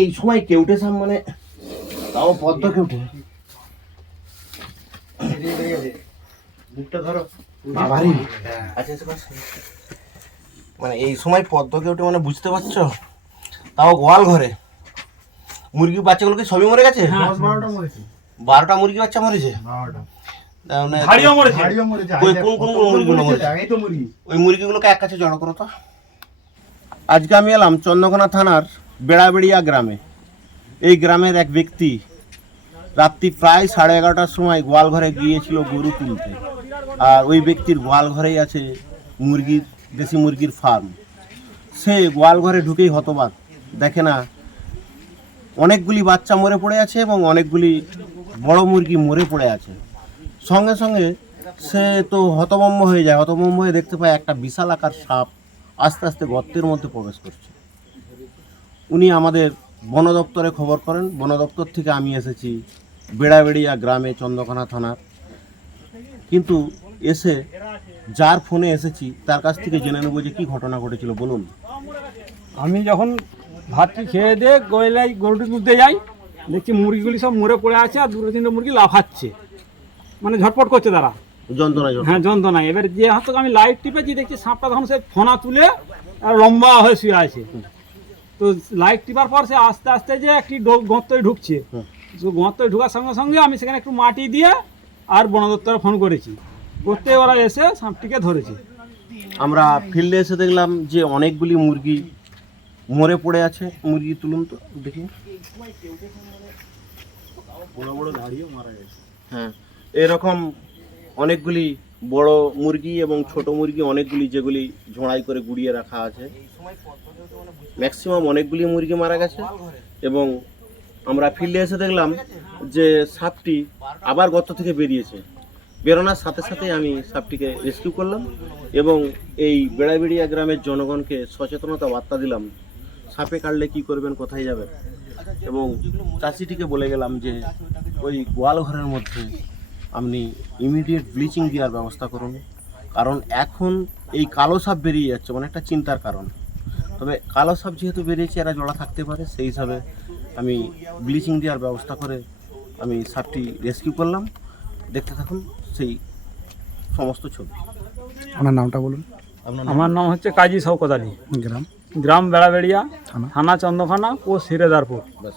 এই সময় কেউটে সাপ মানে? তাও পদ্ম কেউটে বুকটা ধরো। বাবারি। আচ্ছা মানে এই সময় পদ্ম কেউটে মানে বুঝতে পারছ? তাও গোয়াল ঘরে। মুরগি বাচ্চাগুলো কি সবই মরে গেছে? দশ বারোটা বারোটা মুরগি বাচ্চা মরেছে? মানে ওই কোন কোন মুরগিগুলো মরেছে? এই তো মুরগি। ওই মুরগিগুলোকে এক কাছে জড়ো করো তো। আজকে আমি এলাম চন্দ্রকোনা থানার বেড়াবেড়িয়া গ্রামে। এই গ্রামের এক ব্যক্তি রাত্রি প্রায় সাড়ে এগারোটার সময় গোয়াল ঘরে গিয়েছিল গরু তুলতে আর ওই ব্যক্তির গোয়াল ঘরেই আছে মুরগির, দেশি মুরগির ফার্ম সে গোয়াল ঘরে ঢুকেই হতবাক। দেখে না, অনেকগুলি বাচ্চা মরে পড়ে আছে এবং অনেকগুলি বড় মুরগি মরে পড়ে আছে। সঙ্গে সঙ্গে সে তো হতভম্ব হয়ে যায়। হতভম্ব হয়ে দেখতে পায় একটা বিশাল আকার সাপ আস্তে আস্তে গর্তের মধ্যে প্রবেশ করছে। উনি আমাদের বন দপ্তরে খবর করেন। বন দপ্তর থেকে আমি এসেছি বেড়াবেড়িয়া গ্রামে চন্দ্রকোনা থানার। কিন্তু এসে যার ফোনে এসেছি, তার কাছ থেকে জেনে নেব যে কী ঘটনা ঘটেছিল। বলুন। আমি যখন ভাতটি খেয়ে দিয়ে গয়লাই গরুটি তুলতে যাই, দেখছি মুরগিগুলি সব মরে পড়ে আছে আর দুটো তিনটে মুরগি লাফাচ্ছে। মানে ঝটপট করছে তারা। যন্ত্রণা যন্ত্রণা হ্যাঁ যন্ত্রণায়। এবার যে হাতে আমি লাইট টিপেছি দেখছি সাপটা তখন সে ফোনা তুলে আর লম্বা হয়ে শুয়ে আছে। তো লাইট টিপার পর সে আস্তে আস্তে যে একটি গর্তয় ঢুকছে। গর্তয় ঢোকার সঙ্গে সঙ্গে আমি সেখানে একটু মাটি দিয়ে আর বন দপ্তরে ফোন করেছি। করতে ওরা এসে সাপটিকে ধরেছে। আমরা ফিল্ডে এসে দেখলাম যে অনেকগুলি মুরগি মরে পড়ে আছে। মুরগি তুলুন তো দেখি। বড় বড় দাঁড়িয়ে মারা গেছে। হ্যাঁ। এরকম অনেকগুলি বড় মুরগি এবং ছোট মুরগি, অনেকগুলি যেগুলি ঝোড়াই করে গুড়িয়ে রাখা আছে। ম্যাক্সিমাম অনেকগুলি মুরগি মারা গেছে এবং আমরা ফিল্ডে এসে দেখলাম যে সাপটি আবার গর্ত থেকে বেরিয়েছে। বেরোনোর সাথে সাথে আমি সাপটিকে রেস্কিউ করলাম এবং এই বেড়াবেড়িয়া গ্রামের জনগণকে সচেতনতা বার্তা দিলাম। সাপে কাটলে কি করবেন, কোথায় যাবেন? এবং চাষিটিকে বলে গেলাম যে ওই গোয়াল ঘরের মধ্যে আপনি ইমিডিয়েট ব্লিচিং দেওয়ার ব্যবস্থা করুন। কারণ এখন এই কালো সাপ বেরিয়ে যাচ্ছে মানে একটা চিন্তার কারণ। তবে কালো সাপ যেহেতু বেরিয়েছে এরা জড়া থাকতে পারে সেই হিসাবে আমি ব্লিচিং দেওয়ার ব্যবস্থা করে আমি সাপটি রেস্কিউ করলাম। দেখতে থাকুন সেই সমস্ত ছবি। আপনার নামটা বলুন। আমার নাম হচ্ছে কাজী শওকত আলী। গ্রাম? গ্রাম বেড়াবেড়িয়া থানা? থানা চন্দ্রখানা ও সিরেদারপুর ব্যাস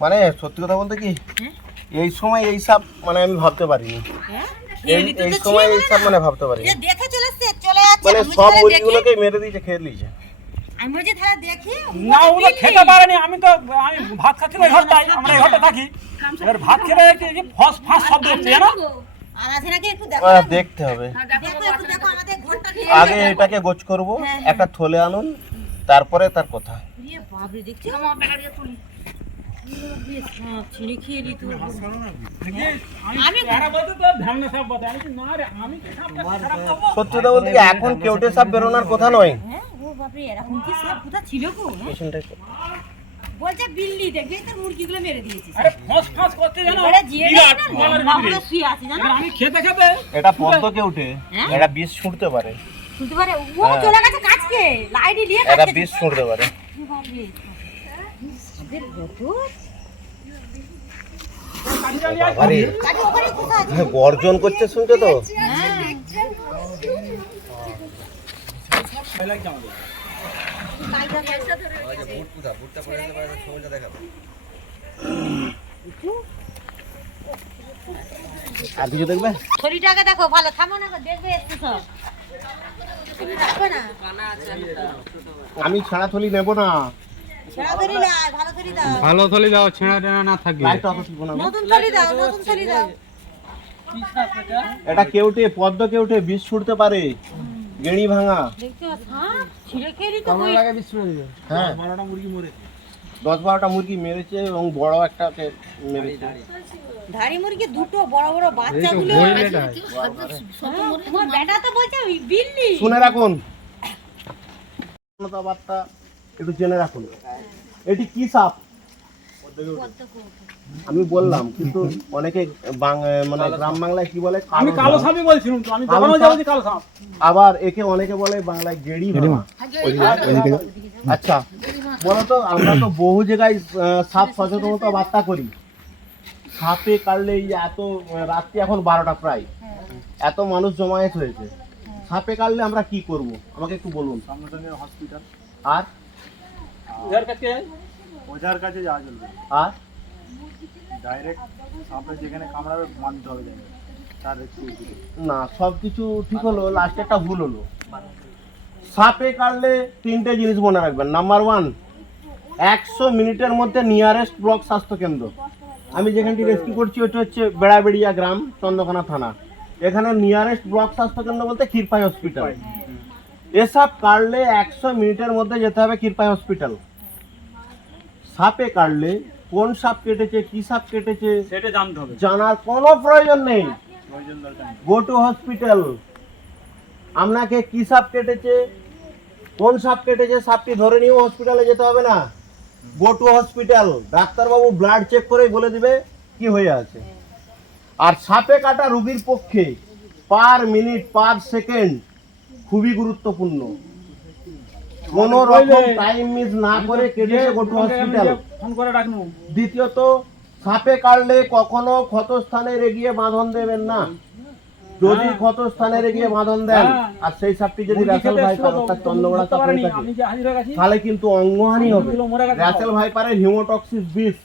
মানে সত্যি কথা বলতে কি এই সময় এই সাপ মানে আমি ভাবতে পারিনি। হ্যাঁ? এই সময় এই সব মানে ভাবতে পারিনি। যে দেখে চলে এসছে চলে যাচ্ছে। মানে সব মুরগিগুলোকে মেরে দিয়েছে খেয়ে দিয়েছে। আমি বলছি তাহলে দেখি। না ও তো খেতে পারেনি। আমি তো আমি ভাত খাচ্ছি না এই ঘরটায় আমরা এই ঘরটা থাকি। এবার ভাত খেতে দেখছি যে ফস ফাঁস শব্দ হচ্ছে জানো? দেখতে হবে। দেখো একটু দেখো আমাদের ঘরটা নিয়ে আগে এটাকে গোছ করব একটা থলে আনুন তারপরে তার কথা। এরা বলতে এখন কেউটে সাপ বেরোনোর কথা নয় হ্যাঁ হ্যাঁ? বলছে বিল্লি দেখবি তোর মুরগিগুলো মেরে দিয়েছিস আরে ফস ফাঁস করছে জানো এবারে জিয়ে বিরাট দেখি না, গলার বাবুরা ভিতরে। শুয়ে আছে জানো আমি খেতে খেতে এটা পদ্ম কেউটে হ্যাঁ? এটা বিষ ছুঁড়তে পারে শুনতে পারে ও হ্যাঁ। চলে গেছে কাজকে লাইটই নিয়ে এটা বিষ ছুঁড়তে পারে আছে? গর্জন করছে শুনছো তো? হ্যাঁ আর কিছু দেখবে? শরীরটাকে দেখো ভালো। থামো না দেখবে একটু সব। আমি ছাড়া থলি নেব না। ভালো ধরি দাও। ভালো থলি দাও ছেঁড়া টেনা না থাকে লাইট অত টিপো না গো। নতুন থলি দাও নতুন থলি দাও। এটা কেউটে পদ্ম কেউটে বিষ ছুটতে পারে। গেড়ি ভাঙা। হ্যাঁ হ্যাঁ দশ বারোটা মুরগি মেরেছে এবং বড় একটা মেরেছে। মুরগি দুটো বড় বড় বাচ্চাগুলো হ্যাঁ, তোমার বেটা তো বলছে বিল্লি। শুনে রাখুন। বার্তা। একটু জেনে রাখুন। এটি কি সাপ? আমি বললাম কিন্তু অনেকে মানে গ্রাম বাংলায় কি বলে? আমি কালো সাপই বলছিলাম তো আমি? যে কালো সাপ। আবার একে অনেকে বলে বাংলায় গেড়ি আচ্ছা বলতো আমরা তো বহু জায়গায় সাপ সচেতনতা বার্তা করি। সাপে কাটলে এই যে এত রাত্রি এখন বারোটা প্রায়। এত মানুষ জমায়েত হয়েছে। সাপে কাটলে আমরা কি করব? আমাকে একটু বলুন। সঙ্গে সঙ্গে হসপিটাল আর? ওদের কাছে ওঝার কাছে যাওয়া চলবে আর ডাইরেক্ট সাপে যেখানে কামড়াবে মানতে হবে তার না সব কিছু ঠিক হলো লাস্টে একটা ভুল হলো সাপে কাটলে তিনটে জিনিস মনে রাখবেন নাম্বার ওয়ান একশো মিনিটের মধ্যে নিয়ারেস্ট ব্লক স্বাস্থ্য কেন্দ্র আমি যেখানটি রেস্কিউ করছি ওটা হচ্ছে বেড়াবেড়িয়া গ্রাম চন্দ্রকোনা থানা। এখানে নিয়ারেস্ট ব্লক স্বাস্থ্য কেন্দ্র বলতে ক্ষীরপাই হসপিটাল এসব কাটলে একশো মিনিটের মধ্যে যেতে হবে ক্ষীরপাই হসপিটাল সাপে কাটলে কোন সাপ কেটেছে কি সাপ কেটেছে সেটা জানতে হবে। জানার কোনো প্রয়োজন নেই। গো টু হসপিটাল আপনাকে কি সাপ কেটেছে কোন সাপ কেটেছে সাপটি ধরে নিয়েও হসপিটালে যেতে হবে না। গো টু হসপিটাল ডাক্তারবাবু ব্লাড চেক করেই বলে দিবে কি হয়ে আছে। আর সাপে কাটা রুগীর পক্ষে পার মিনিট পার সেকেন্ড খুবই গুরুত্বপূর্ণ। কোনো রকম টাইম মিস না করে কেটেছে গো টু হসপিটাল ফোন করে ডাকনু। দ্বিতীয়ত সাপে কাটলে কখনো ক্ষতস্থানে রেগিয়ে বাঁধন দেবেন না। যদি হ্যাঁ। ক্ষতস্থানে রেগিয়ে বাঁধন দেন হ্যাঁ। আর সেই সাপটি যদি মুরগি রাসেল খেতে ভাই এসেছিল চন্দ্রগড়া সাপ থাকে। তাহলে কিন্তু অঙ্গহানি হবে। গেছে। ভাইপারের হিমোটক্সিস বিষ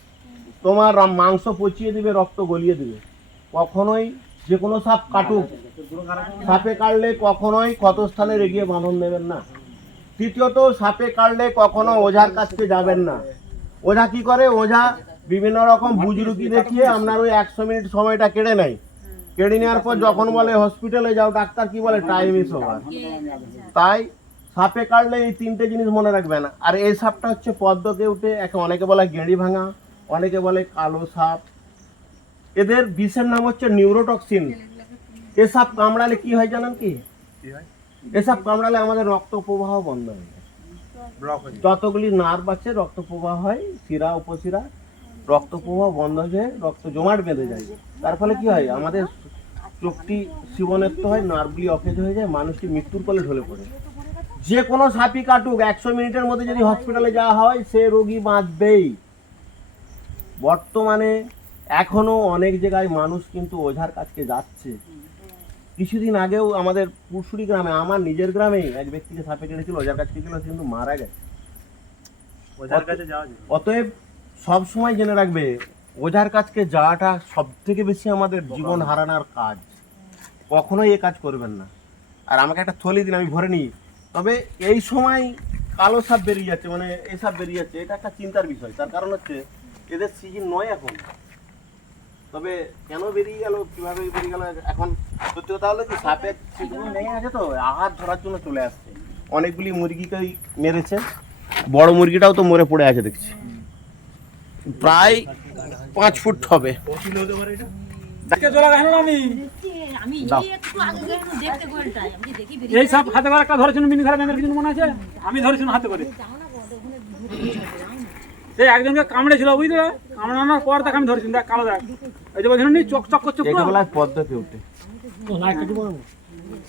তোমার মাংস পচিয়ে দিবে রক্ত গলিয়ে দিবে। কখনোই যে কোনো সাপ কাটুক। সাপে কাটলে কখনোই ক্ষতস্থানে রেগিয়ে বাঁধন দেবেন না। তৃতীয়ত, সাপে কাটলে কখনো ওঝার কাছকে যাবেন না। ওঝা কি করে? ওঝা বিভিন্ন রকম বুজরুকি দেখিয়ে আপনার ওই একশো মিনিট সময়টা কেড়ে নেয়। কেড়ে নেওয়ার পর যখন বলে হসপিটালে যাও, ডাক্তার কি বলে? টাইম ইস ওভার তাই সাপে কাটলে এই তিনটে জিনিস মনে রাখবেন। আর এই সাপটা হচ্ছে পদ্ম কেউটে, একে অনেকে বলে গেঁড়ি ভাঙা, অনেকে বলে কালো সাপ। এদের বিষের নাম হচ্ছে নিউরোটক্সিন। এ সাপ কামড়ালে কি হয় জানেন কি? কি হয়? এসব কামড়ালে আমাদের রক্ত প্রবাহ বন্ধ হয়ে যায়। যতগুলি নার্ভ আছে রক্ত প্রবাহ হয় শিরা উপশিরা রক্ত প্রবাহ বন্ধ হয়ে রক্ত জমাট বেঁধে যায়। তার ফলে কি হয় আমাদের চোখটি শিবনেত্র হয় নার্ভগুলি অকেজ হয়ে যায় মানুষটি মৃত্যুর কোলে ঢলে পড়ে। যে কোনো সাপি কাটুক একশো মিনিটের মধ্যে যদি হসপিটালে যাওয়া হয় সে রোগী বাঁচবেই। বর্তমানে এখনও অনেক জায়গায় মানুষ কিন্তু ওঝার কাছকে যাচ্ছে। কিছুদিন আগেও আমাদের পুরসুরি গ্রামে আমার নিজের গ্রামেই এক ব্যক্তিকে সাপে কেটেছিল ওঝার কাছে ছিল কিন্তু মারা গেছে। ওঝার কাছে যাওয়া অতএব সব সময় জেনে রাখবে ওঝার কাছকে যাওয়াটা সব থেকে বেশি আমাদের জীবন হারানোর কাজ। কখনোই এ কাজ করবেন না। আর আমাকে একটা থলি দিন আমি ভরে নিই। তবে এই সময় কালো সাপ বেরিয়ে যাচ্ছে মানে এই সাপ বেরিয়ে যাচ্ছে এটা একটা চিন্তার বিষয়। তার কারণ হচ্ছে এদের সিজন নয় এখন। তবে কেন বেরিয়ে গেল কীভাবে বেরিয়ে গেল এখন সত্যি কথা হলো কি সাপের সিজন নেই আছে তো আহার ধরার জন্য চলে আসছে। অনেকগুলি মুরগিকেই মেরেছে। বড় মুরগিটাও তো মরে পড়ে আছে দেখছি। প্রায় পাঁচ ফুট হবে। হতে। এই করে একটা ধরেছিল মিনি কিছু মনে আছে? আমি ধরেছিলাম হাতে করে। একজনকে কামড়েছিল বুঝলে? কামড়ানোর পর দেখ আমি ধরেছি দেখ কালো দেখ। এই যে বলছিলাম চক চক করছে পদ্ম কেউটে না, একটু বড়।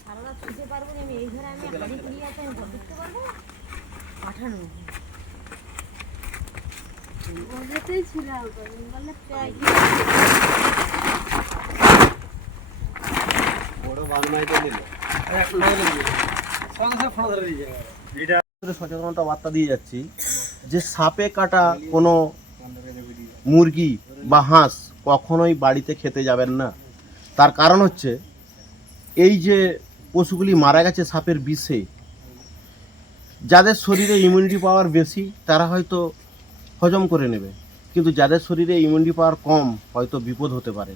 সারা রাত শুতে পারব না আমি এই ঘরে আমি হাড়ি পুড়িয়ে আছে আমি ঘর ঢুকতে পারব? পাঠানো। ওদেরতেই ছিল বললে প্রায় এটা সচেতনতা বার্তা দিয়ে যাচ্ছি যে সাপে কাটা কোনো মুরগি বা হাঁস কখনোই বাড়িতে খেতে যাবেন না। তার কারণ হচ্ছে এই যে পশুগুলি মারা গেছে সাপের বিষে, যাদের শরীরে ইমিউনিটি পাওয়ার বেশি, তারা হয়তো হজম করে নেবে। কিন্তু যাদের শরীরে ইমিউনিটি পাওয়ার কম, হয়তো বিপদ হতে পারে।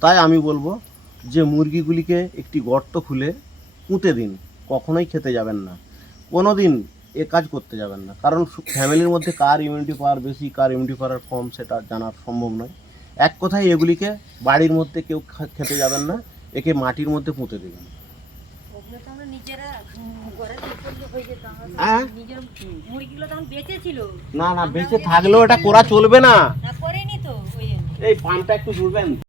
তাই আমি বলব যে মুরগিগুলিকে একটি গর্ত খুলে পুঁতে দিন, কখনোই খেতে যাবেন না। কোনো দিন এ কাজ করতে যাবেন না। কারণ ফ্যামিলির মধ্যে কার ইমিউনিটি পাওয়ার বেশি, কার ইমিউনিটি পাওয়ার কম, সেটা জানা সম্ভব নয়। এক কথায় এগুলিকে বাড়ির মধ্যে কেউ খেতে যাবেন না। একে মাটির মধ্যে পুঁতে দেবেন হয়ে না না বেঁচে থাকলেও এটা করা চলবে না। এই পানটা একটু জুড়বেন